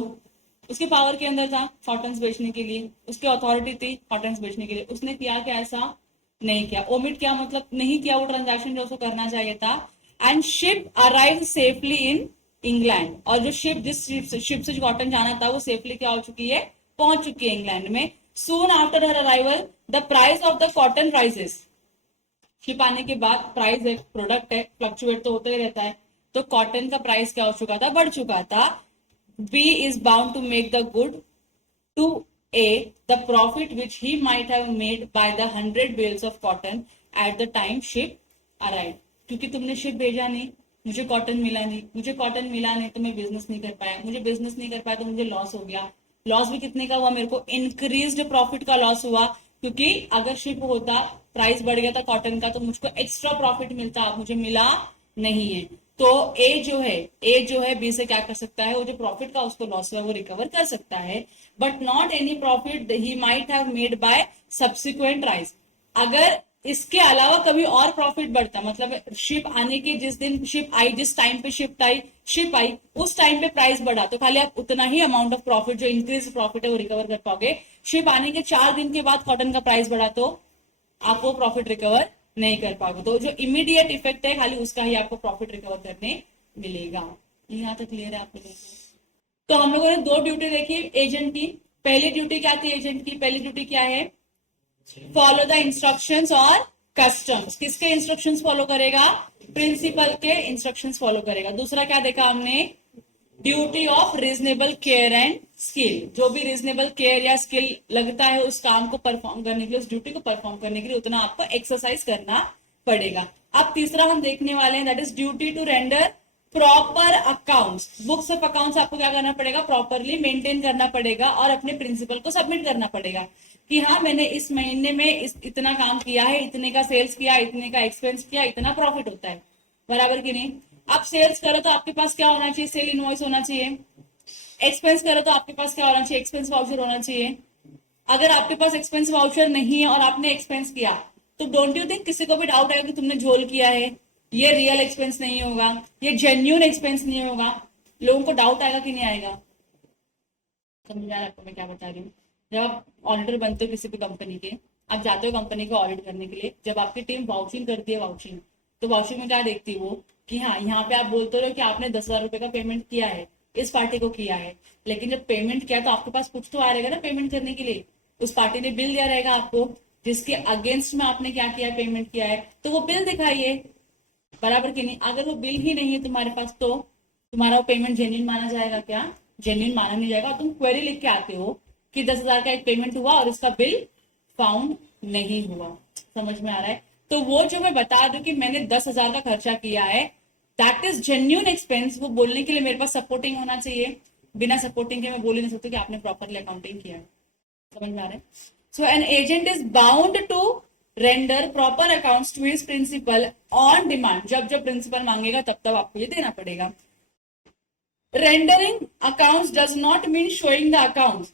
उसके पावर के अंदर था कॉटन बेचने के लिए, उसकी अथॉरिटी थी कॉटन बेचने के लिए, उसने किया क्या, ऐसा नहीं किया। ओमिट क्या मतलब, नहीं किया वो ट्रांजैक्शन जो उसको करना चाहिए था। And ship arrive safely in England, और जो शिप, जिस शिप से कॉटन जाना था वो सेफली क्या हो चुकी है, पहुंच चुकी है इंग्लैंड में। Soon after her arrival the price of the cotton rises. Ship आने के बाद प्राइस एक प्रोडक्ट है, फ्लक्चुएट तो होता ही रहता है, तो कॉटन का प्राइस क्या हो चुका था, बढ़ चुका था। B is bound to make the good to A the profit which he might have made by the 100 bales of cotton at the time ship arrived। क्योंकि तुमने शिप भेजा नहीं, मुझे कॉटन मिला नहीं, मुझे कॉटन मिला नहीं तो मैं बिजनेस नहीं कर पाया, मुझे बिजनेस नहीं कर पाया तो मुझे लॉस हो गया। लॉस भी कितने का हुआ, मेरे को इंक्रीज्ड प्रॉफिट का लॉस हुआ, क्योंकि अगर शिप होता, प्राइस बढ़ गया था कॉटन का, तो मुझको एक्स्ट्रा प्रॉफिट मिलता, मुझे मिला नहीं है। तो ए जो है बी से क्या कर सकता है, वो जो प्रॉफिट का उसको लॉस हुआ वो रिकवर कर सकता है, but not any profit he might have made by subsequent rise. अगर इसके अलावा कभी और प्रॉफिट बढ़ता, मतलब शिप आने के जिस दिन शिप आई, जिस टाइम पे शिप आई उस टाइम पे प्राइस बढ़ा तो खाली आप उतना ही अमाउंट ऑफ प्रॉफिट, जो इंक्रीज प्रॉफिट है वो रिकवर कर पाओगे। शिप आने के 4 दिन के बाद कॉटन का प्राइस बढ़ा तो आप वो प्रॉफिट रिकवर नहीं कर पाओगे। तो जो इमीडिएट इफेक्ट है खाली उसका ही आपको प्रॉफिट रिकवर करने मिलेगा। यहाँ तक क्लियर है आप लोगों को? तो हम लोगों ने 2 ड्यूटी देखी एजेंट की। पहली ड्यूटी क्या थी एजेंट की? पहली ड्यूटी क्या है? फॉलो द इंस्ट्रक्शंस और कस्टम्स। किसके इंस्ट्रक्शंस फॉलो करेगा? प्रिंसिपल के इंस्ट्रक्शंस फॉलो करेगा। दूसरा क्या देखा हमने? Duty of reasonable care and skill. जो भी रीजनेबल केयर या स्किल लगता है उस काम को परफॉर्म करने के लिए, उस ड्यूटी को परफॉर्म करने के लिए उतना आपको एक्सरसाइज करना पड़ेगा। अब तीसरा हम देखने वाले हैं, that is duty to render proper accounts. Books of accounts आपको क्या करना पड़ेगा? प्रॉपरली मेंटेन करना पड़ेगा और अपने प्रिंसिपल को सबमिट करना पड़ेगा कि हाँ मैंने इस महीने में इतना काम किया है, इतने का सेल्स किया, इतने का एक्सपेंस किया, इतना प्रॉफिट होता है, बराबर कि नहीं? आप सेल्स करो तो आपके पास क्या होना चाहिए? सेल इनवॉइस होना चाहिए। एक्सपेंस करो तो आपके पास क्या होना चाहिए? एक्सपेंस वाउचर होना चाहिए। अगर आपके पास एक्सपेंस वाउचर नहीं है और आपने एक्सपेंस किया तो डोंट यू थिंक किसी को भी डाउट आएगा कि तुमने झोल किया है, ये रियल एक्सपेंस नहीं होगा, ये जेन्यून एक्सपेंस नहीं होगा। लोगों को डाउट आएगा कि नहीं आएगा? समझ में आ रहा है आपको मैं क्या बता रही हूँ? जब आप ऑडिटर बनते हो किसी भी कंपनी के, आप जाते हो कंपनी को ऑडिट करने के लिए, जब आपकी टीम वाउचिंग करती है, वाउचिंग, तो वाउचिंग में क्या देखती है वो कि हाँ यहाँ पे आप बोलते रहो कि आपने 10,000 रुपए का पेमेंट किया है, इस पार्टी को किया है, लेकिन जब पेमेंट किया तो आपके पास कुछ तो आ रहेगा ना पेमेंट करने के लिए। उस पार्टी ने बिल दिया रहेगा आपको जिसके अगेंस्ट में आपने क्या किया, पेमेंट किया है, तो वो बिल दिखाइए, बराबर की नहीं? अगर वो बिल ही नहीं है तुम्हारे पास तो तुम्हारा वो पेमेंट जेन्यून माना जाएगा क्या? जेन्यून माना नहीं जाएगा। तुम क्वेरी लिख के आते हो कि 10,000 का एक पेमेंट हुआ और इसका बिल फाउंड नहीं हुआ। समझ में आ रहा है? तो वो जो मैं बता दूं कि मैंने 10,000 का खर्चा किया है, दैट इज जेन्यून एक्सपेंस। वो बोलने के लिए मेरे पास सपोर्टिंग होना चाहिए। बिना सपोर्टिंग के मैं बोल ही नहीं सकती कि आपने प्रॉपरली अकाउंटिंग किया है। समझ में आ रहा है? So an agent is bound to render proper accounts to his principal on demand. जब जब प्रिंसिपल मांगेगा तब तब आपको ये देना पड़ेगा। Rendering accounts does not mean showing the accounts.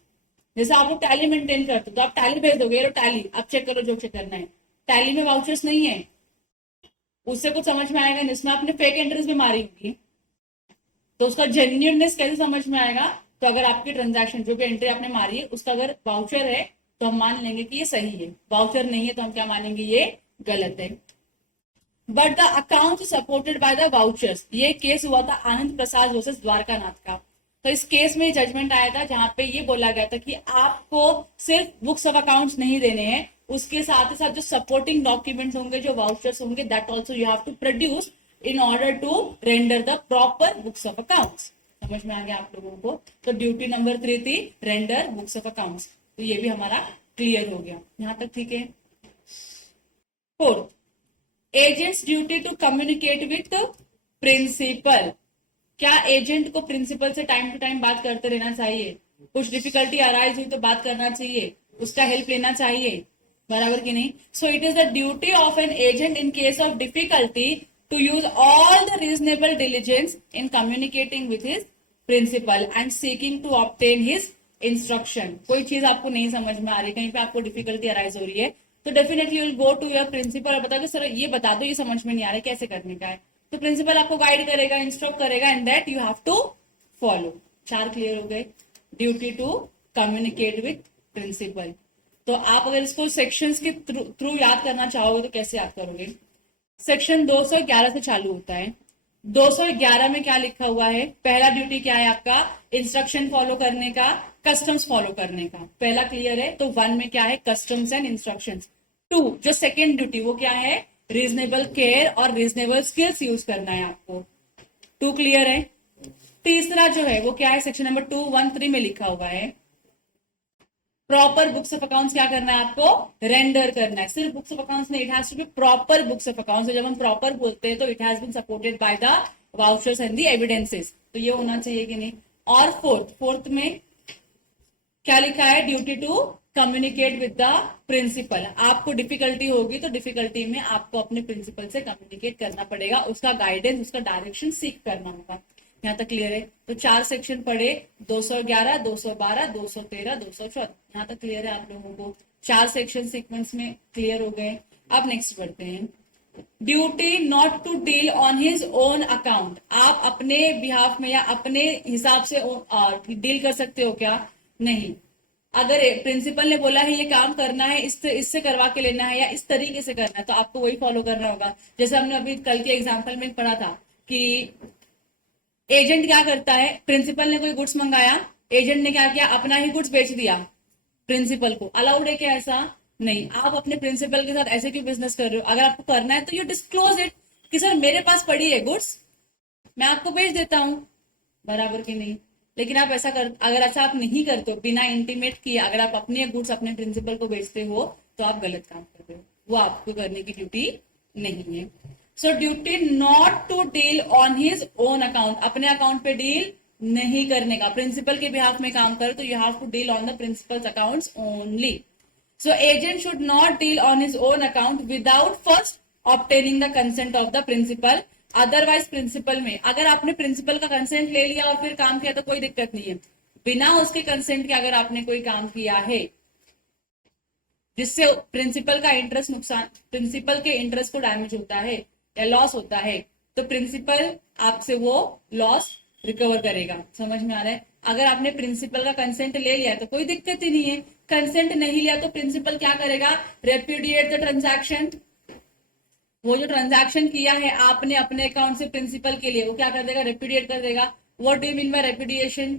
जैसे आप लोग टैली मेंटेन करते हो तो आप टैली भेज दोगे, ये टैली आप चेक करो जो चेक करना है। टैली में वाउचर्स नहीं है, उससे कुछ समझ में आएगा नहीं, इसमें आपने फेक एंट्रीज भी मारी होगी, तो उसका जेन्यूननेस कैसे समझ में आएगा? तो अगर आपकी ट्रांजैक्शन जो भी एंट्री आपने मारी है उसका अगर वाउचर है तो हम मान लेंगे कि ये सही है, वाउचर नहीं है तो हम क्या मानेंगे? ये गलत है। But the account supported by the vouchers. ये केस हुआ था आनंद प्रसाद वर्सेस द्वारका नाथ का। तो इस केस में जजमेंट आया था जहां पे ये बोला गया था कि आपको सिर्फ बुक्स ऑफ अकाउंट्स नहीं देने हैं, उसके साथ ही साथ जो सपोर्टिंग डॉक्यूमेंट्स होंगे, जो वाउचर्स होंगे, that also you have to produce in order to render the proper books of accounts. समझ में आ गया आप लोगों को? तो ड्यूटी नंबर 3 थी रेंडर बुक्स ऑफ अकाउंट्स। तो ये भी हमारा क्लियर हो गया यहां तक, ठीक है? Fourth, agent's duty to communicate with principal. क्या एजेंट को प्रिंसिपल से टाइम टू टाइम बात करते रहना चाहिए? कुछ डिफिकल्टी अराइज हुई तो बात करना चाहिए, उसका हेल्प लेना चाहिए, बराबर की नहीं? So it is the duty of an agent in case of difficulty to use all the reasonable diligence in communicating with his principal and seeking to obtain his instruction. कोई चीज आपको नहीं समझ में आ रही, कहीं पे आपको डिफिकल्टी अराइज हो रही है, तो definitely you will go to your principal और बताओगे सर ये बता दो, ये समझ में नहीं आ रहा है, कैसे करने का है? तो प्रिंसिपल आपको गाइड करेगा, इंस्ट्रक्ट करेगा, and that you have to follow. 4 clear हो गए? Duty to communicate with principal. तो आप अगर इसको सेक्शंस के थ्रू याद करना चाहोगे तो कैसे याद करोगे? सेक्शन 211 से चालू होता है। 211 में क्या लिखा हुआ है? पहला ड्यूटी क्या है आपका? इंस्ट्रक्शन फॉलो करने का, कस्टम्स फॉलो करने का। पहला क्लियर है? तो 1 में क्या है? Customs and instructions. 2 जो सेकेंड ड्यूटी वो क्या है? रीजनेबल केयर और रीजनेबल स्किल्स यूज करना है आपको। 2 क्लियर है? तीसरा जो है वो क्या है? सेक्शन नंबर 213 में लिखा हुआ है प्रॉपर बुक्स ऑफ अकाउंट्स क्या करना है आपको? रेंडर करना है। सिर्फ बुक्स ऑफ अकाउंट्स नहीं, it has to be proper books of accounts. जब हम प्रॉपर बोलते हैं तो it has been supported by the vouchers and the evidences. तो ये होना चाहिए कि नहीं? और फोर्थ में क्या लिखा है? Duty to communicate with the principal. आपको डिफिकल्टी होगी तो डिफिकल्टी में आपको अपने प्रिंसिपल से कम्युनिकेट करना पड़ेगा, उसका गाइडेंस, उसका डायरेक्शन सीख करना होगा। यहाँ तक क्लियर है? तो 4 सेक्शन पढ़े, 211, 212, 213, 214। यहाँ तक क्लियर है आप लोगों को? 4 सेक्शन सीक्वेंस में क्लियर हो गए। अब नेक्स्ट बढ़ते हैं। Duty not to deal on his own account, आप अपने बिहाफ में या अपने हिसाब से डील कर सकते हो क्या? नहीं। अगर प्रिंसिपल ने बोला है ये काम करना है, इससे करवा के लेना है या इस तरीके से करना है, तो आपको वही फॉलो करना होगा। जैसे हमने अभी कल के एग्जाम्पल में पढ़ा था कि एजेंट क्या करता है, प्रिंसिपल ने कोई गुड्स मंगाया, एजेंट ने क्या किया, अपना ही गुड्स बेच दिया प्रिंसिपल को। अलाउड है क्या ऐसा? नहीं। आप अपने प्रिंसिपल के साथ ऐसे क्यों बिजनेस कर रहे हो? अगर आपको करना है तो यू डिस्क्लोज इट कि सर मेरे पास पड़ी है गुड्स, मैं आपको बेच देता हूँ, बराबर की नहीं। लेकिन आप ऐसा कर, अगर ऐसा आप नहीं करते हो बिना इंटीमेट किए, अगर आप अपने गुड्स अपने प्रिंसिपल को बेचते हो तो आप गलत काम कर रहे हो, वो आपको करने की ड्यूटी नहीं है। So duty not to deal on his own account, अपने अकाउंट पे डील नहीं करने का। प्रिंसिपल के बिहाफ में काम करो तो you have to deal on the principal's accounts only. So agent should not deal on his own account without first obtaining the consent of the principal. Otherwise principal में अगर आपने प्रिंसिपल का consent ले लिया और फिर काम किया तो कोई दिक्कत नहीं है। बिना उसके कंसेंट के अगर आपने कोई काम किया है जिससे प्रिंसिपल का इंटरेस्ट नुकसान, प्रिंसिपल के इंटरेस्ट को डैमेज होता है या लॉस होता है, तो प्रिंसिपल आपसे वो लॉस रिकवर करेगा। समझ में आ रहा है? अगर आपने प्रिंसिपल का कंसेंट ले लिया तो कोई दिक्कत ही नहीं है। कंसेंट नहीं लिया तो प्रिंसिपल क्या करेगा? Repudiate the transaction. वो जो ट्रांजैक्शन किया है आपने अपने अकाउंट से प्रिंसिपल के लिए, वो क्या कर देगा? रेप्यूडिएट कर देगा। What do you mean by repudiation?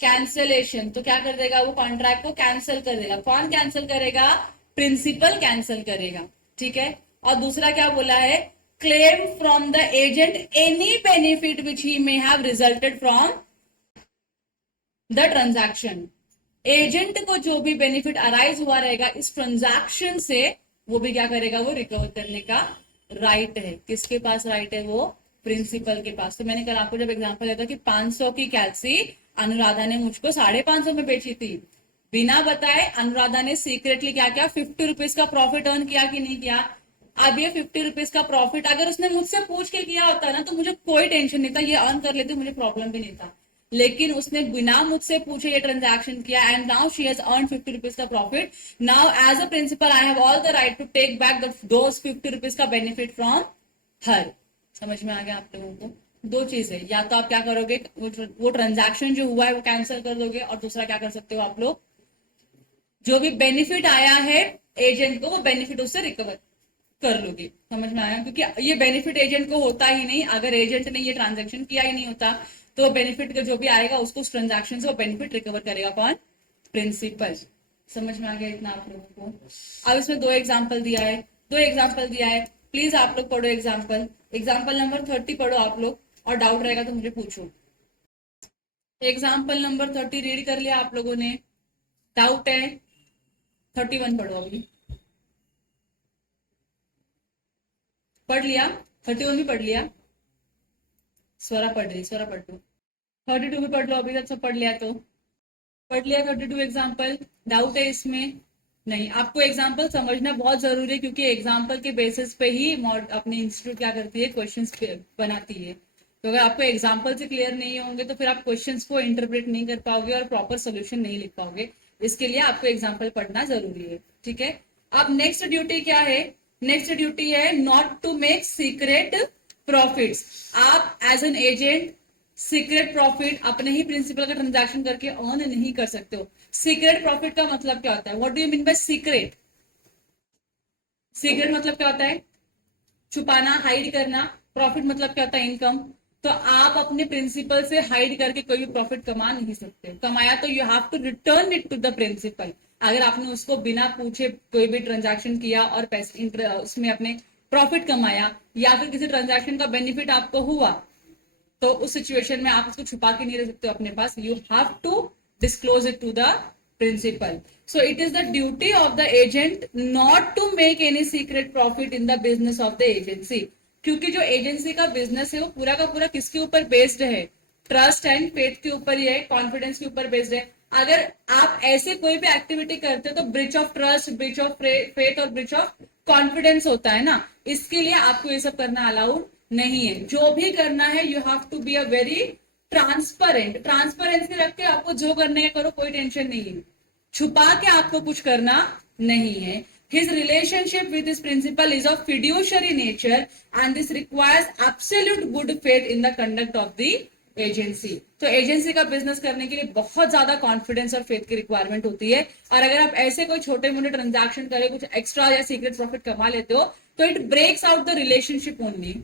Cancellation. तो क्या कर देगा? वो कॉन्ट्रैक्ट को कैंसिल कर देगा। कौन कैंसिल करेगा? प्रिंसिपल कैंसिल करेगा। ठीक है। और दूसरा क्या बोला है? Claim from the agent any benefit which he may have resulted from the transaction. Agent को जो भी बेनिफिट अराइज हुआ रहेगा इस ट्रांजैक्शन से, वो भी क्या करेगा? वो रिकवर करने का राइट है। किसके पास राइट है? वो प्रिंसिपल के पास। तो मैंने कल आपको जब एग्जांपल दिया था कि 500 की कैल्सी अनुराधा ने मुझको 550 में बेची थी, बिना बताए अनुराधा ने सीक्रेटली क्या किया? 50 रुपीज का प्रॉफिट अर्न किया कि नहीं किया? अब ये 50 रुपीज का प्रॉफिट अगर उसने मुझसे पूछ के किया होता ना तो मुझे कोई टेंशन नहीं था, ये अर्न कर लेती, मुझे प्रॉब्लम भी नहीं था। लेकिन उसने बिना मुझसे पूछे ये ट्रांजैक्शन किया and now she has earn 50 rupees का profit. Now as a principal I have all the right to take back those 50 rupees का बेनिफिट फ्रॉम हर। समझ में आ गया आप लोगों को? दो चीज है, या तो आप क्या करोगे, वो ट्रांजैक्शन जो हुआ है वो कैंसिल कर दोगे, और दूसरा क्या कर सकते हो आप लोग, जो भी बेनिफिट आया है एजेंट को वो बेनिफिट उससे रिकवर कर लोगे। समझ में आया? क्योंकि ये बेनिफिट एजेंट को होता ही नहीं, अगर एजेंट ने ये ट्रांजैक्शन किया ही नहीं होता तो बेनिफिट का जो भी आएगा उसको उस ट्रांजैक्शन से वो बेनिफिट रिकवर करेगा कौन? प्रिंसिपल। समझ में आ गया इतना आप लोगों को? अब इसमें दो एग्जाम्पल दिया है, प्लीज आप लोग पढ़ो एग्जाम्पल। एग्जाम्पल नंबर 30 पढ़ो आप लोग, और डाउट रहेगा तो मुझे पूछो। एग्जाम्पल नंबर 30 रीड कर लिया आप लोगों ने? डाउट है? 31 पढ़ो अभी। पढ़ लिया? 31 भी पढ़ लिया? स्वरा पढ़ रही, स्वरा पढ़ लो। 32 भी पढ़ लो, अभी तक सब पढ़ लिया तो? पढ़ लिया 32 एग्जाम्पल? डाउट है इसमें? नहीं। आपको एग्जाम्पल समझना बहुत जरूरी है क्योंकि एग्जाम्पल के बेसिस पे ही अपनी इंस्टीट्यूट क्या करती है? क्वेश्चंस बनाती है। तो अगर आपको एग्जाम्पल से क्लियर नहीं होंगे तो फिर आप क्वेश्चंस को इंटरप्रेट नहीं कर पाओगे और प्रॉपर सोल्यूशन नहीं लिख पाओगे। इसके लिए आपको एग्जाम्पल पढ़ना जरूरी है। ठीक है। अब नेक्स्ट ड्यूटी क्या है? नेक्स्ट ड्यूटी है not to make secret profits. आप as an agent secret profit अपने ही प्रिंसिपल का ट्रांजैक्शन करके अर्न नहीं कर सकते हो। सीक्रेट प्रॉफिट का मतलब क्या होता है? What do you mean by secret? Secret मतलब क्या होता है? छुपाना, हाइड करना। प्रॉफिट मतलब क्या होता है? इनकम। तो आप अपने प्रिंसिपल से हाइड करके कोई भी प्रॉफिट कमा नहीं सकते। कमाया तो you have to return it to the principal. अगर आपने उसको बिना पूछे कोई भी ट्रांजैक्शन किया और पैसे उसमें अपने प्रॉफिट कमाया या फिर किसी ट्रांजैक्शन का बेनिफिट आपको हुआ, तो उस सिचुएशन में आप उसको छुपा के नहीं रख सकते हो अपने पास। You have to disclose it to the principal. So it is the duty of the agent not to make any secret profit in the business of the agency. क्योंकि जो एजेंसी का बिजनेस है वो पूरा का पूरा किसके ऊपर बेस्ड है? ट्रस्ट एंड फेथ के ऊपर ही है, कॉन्फिडेंस के ऊपर बेस्ड है। अगर आप ऐसे कोई भी एक्टिविटी करते हो तो breach of trust, breach of faith और ब्रिच ऑफ कॉन्फिडेंस होता है ना। इसके लिए आपको ये सब करना अलाउड नहीं है। जो भी करना है you have to be a very transparent. Transparency रख के आपको जो करने का करो, कोई टेंशन नहीं है। छुपा के आपको कुछ करना नहीं है। His relationship with his principal is of fiduciary nature and this requires absolute good faith in the conduct of the agency. तो एजेंसी का बिजनेस करने के लिए बहुत ज्यादा कॉन्फिडेंस और फेथ की रिक्वायरमेंट होती है, और अगर आप ऐसे कोई छोटे मोटे ट्रांजैक्शन करे, कुछ एक्स्ट्रा या सीक्रेट प्रॉफिट कमा लेते हो, तो it breaks out the relationship only.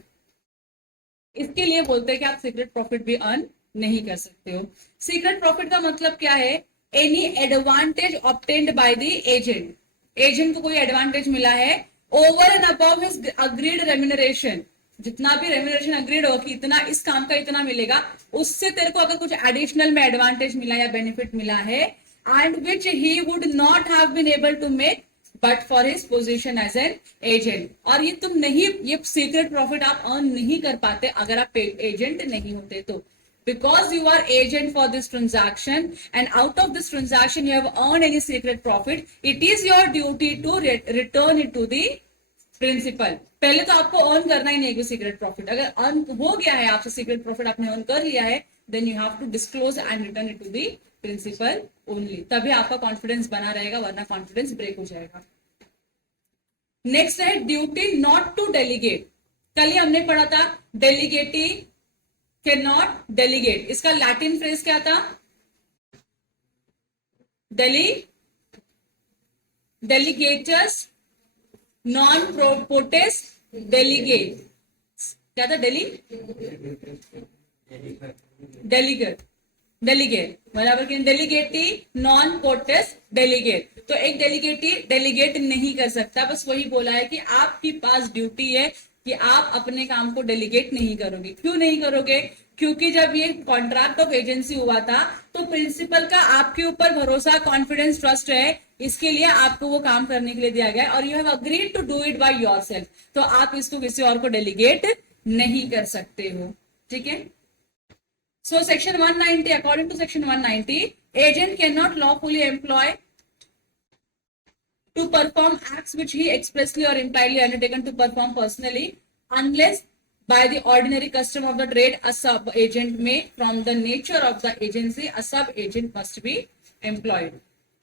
इसके लिए बोलते हैं कि आप सीक्रेट प्रॉफिट भी अर्न नहीं कर सकते हो। सीक्रेट प्रॉफिट का मतलब क्या है? Any advantage obtained by the agent. Agent को कोई एडवांटेज मिला है over and above his agreed remuneration, जितना भी रेम्यूनरेशन अग्रीड हो कि इतना इस काम का इतना मिलेगा, उससे तेरे को अगर कुछ एडिशनल में एडवांटेज मिला या बेनिफिट मिला है, and which he would not have been able to make but for his position as an agent. और ये तुम नहीं, ये सीक्रेट प्रॉफिट आप अर्न नहीं कर पाते अगर आप एजेंट नहीं होते तो, because you are agent for this transaction and out of this transaction you have earned any secret profit, it is your duty to return it to the principal। पहले तो आपको अर्न करना ही नहीं है सीक्रेट प्रॉफिट, अगर earn हो गया है आपसे सीक्रेट प्रॉफिट आपने अर्न कर लिया है, then you have to disclose and return it to the principal only, तभी आपका कॉन्फिडेंस बना रहेगा, वरना कॉन्फिडेंस ब्रेक हो जाएगा। नेक्स्ट है ड्यूटी नॉट टू डेलीगेट। कल ही हमने पढ़ा था डेलीगेटी कैन नॉट डेलीगेट, इसका लैटिन फ्रेज क्या था? डेलीगेटर्स नॉन प्रोपोटेस डेलीगेट, क्या था? डेलीगेट बराबर कि डेलीगेटी नॉन पोटेस डेलीगेट। तो एक डेलीगेटी डेलीगेट नहीं कर सकता, बस वही बोला है कि आपके पास ड्यूटी है कि आप अपने काम को डेलीगेट नहीं करोगे। क्यों नहीं करोगे? क्योंकि जब ये कॉन्ट्रैक्ट ऑफ एजेंसी हुआ था तो प्रिंसिपल का आपके ऊपर भरोसा, कॉन्फिडेंस, ट्रस्ट है, इसके लिए आपको वो काम करने के लिए दिया गया और you have agreed to do it by yourself, तो आप इसको किसी और को डेलीगेट नहीं कर सकते हो। ठीक है। So section 190, according to section 190, agent can not lawfully employ to perform acts which he expressly or impliedly undertaken to perform personally unless by the ordinary custom of the trade a sub agent may, from the nature of the agency, a sub agent must be employed।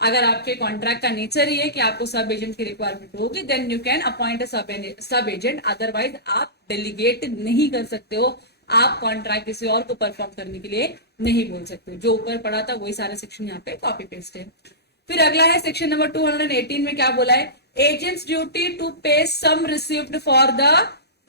अगर आपके contract का nature ही है कि आपको सब agent की requirement होगी, then you can appoint a sub agent, otherwise आप डेलीगेट नहीं कर सकते हो, आप कॉन्ट्रैक्ट किसी और को परफॉर्म करने के लिए नहीं बोल सकते। जो ऊपर पढ़ा था वही सारे सेक्शन यहाँ पे कॉपी पेस्ट है। फिर अगला है सेक्शन नंबर 218 में क्या बोला है? Agents duty to pay sum received for the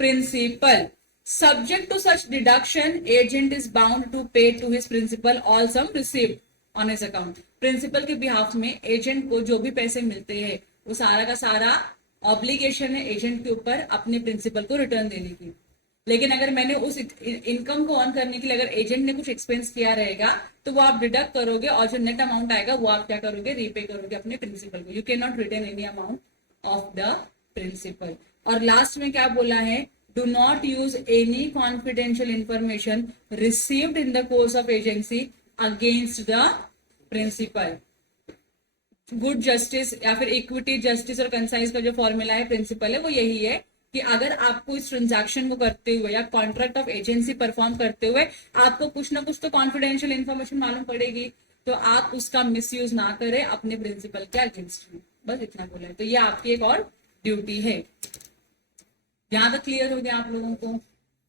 principal, subject to such deduction agent is bound to pay to his principal all sum received on his account. Principal के behalf में agent को जो भी पैसे मिलते हैं वो सारा का सारा ऑब्लिगेशन है एजेंट के ऊपर अपने प्रिंसिपल को रिटर्न देने की। लेकिन अगर मैंने उस इनकम को अर्न करने के लिए अगर एजेंट ने कुछ एक्सपेंस किया रहेगा तो वो आप डिडक्ट करोगे और जो नेट अमाउंट आएगा वो आप क्या करोगे? रीपे करोगे अपने प्रिंसिपल को। You can not return any amount of the principal. और लास्ट में क्या बोला है? Do not use any confidential information received in the course of agency against the principal. Good justice या फिर इक्विटी जस्टिस और कंसाइज का जो फॉर्मूला है प्रिंसिपल है वो यही है कि अगर आपको इस ट्रांजैक्शन को करते हुए या कॉन्ट्रैक्ट ऑफ एजेंसी परफॉर्म करते हुए आपको कुछ ना कुछ तो कॉन्फिडेंशियल इंफॉर्मेशन मालूम पड़ेगी, तो आप उसका मिसयूज ना करें अपने प्रिंसिपल के अगेंस्ट में। बस इतना बोला है। तो ये आपकी एक और ड्यूटी है। यहां तक क्लियर हो गया आप लोगों को?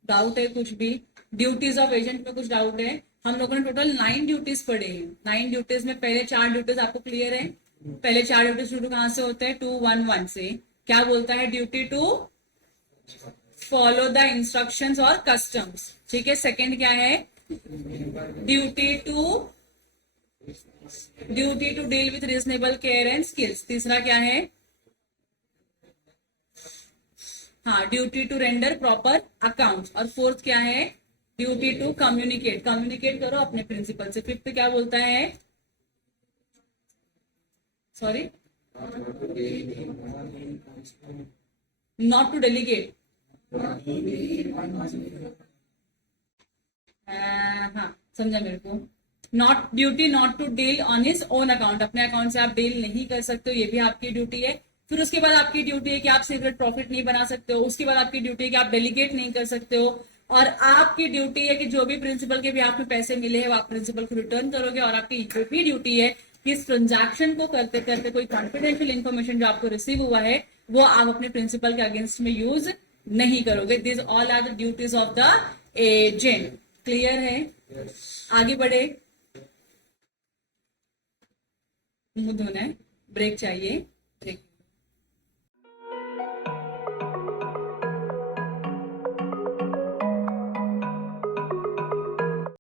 डाउट है कुछ भी? ड्यूटीज ऑफ एजेंट में कुछ डाउट है? हम लोगों ने टोटल 9 ड्यूटीज पढ़े हैं। 9 ड्यूटीज में पहले 4 ड्यूटीज आपको क्लियर है? पहले 4 ड्यूटीज शुरू कहां से होते हैं? 211 से। क्या बोलता है? Duty to follow the instructions और कस्टम्स। ठीक है। सेकंड क्या है? Duty to deal with reasonable care and skills. तीसरा क्या है? हाँ, duty to render proper accounts. और फोर्थ क्या है? ड्यूटी टू कम्युनिकेट करो अपने प्रिंसिपल से। फिफ्थ क्या बोलता है? Sorry, not to delegate. हाँ, समझा मेरे को? Not duty not to deal on his own account, अपने अकाउंट से आप डील नहीं कर सकते हो, ये भी आपकी ड्यूटी है। फिर उसके बाद आपकी ड्यूटी है कि आप सीक्रेट प्रॉफिट नहीं बना सकते हो। उसके बाद आपकी ड्यूटी है कि आप डेलीगेट नहीं कर सकते हो। और आपकी ड्यूटी है कि जो भी प्रिंसिपल के बिहाफ में पैसे मिले हैं वो आप प्रिंसिपल को रिटर्न करोगे। और आपकी जो भी ड्यूटी है कि इस ट्रांजैक्शन को करते करते कोई कॉन्फिडेंशियल इंफॉर्मेशन जो आपको रिसीव हुआ है वो आप अपने प्रिंसिपल के अगेंस्ट में यूज नहीं करोगे. This all are the duties of the agent. Clear है? आगे बढ़े. मुंह धोना है, ब्रेक चाहिए.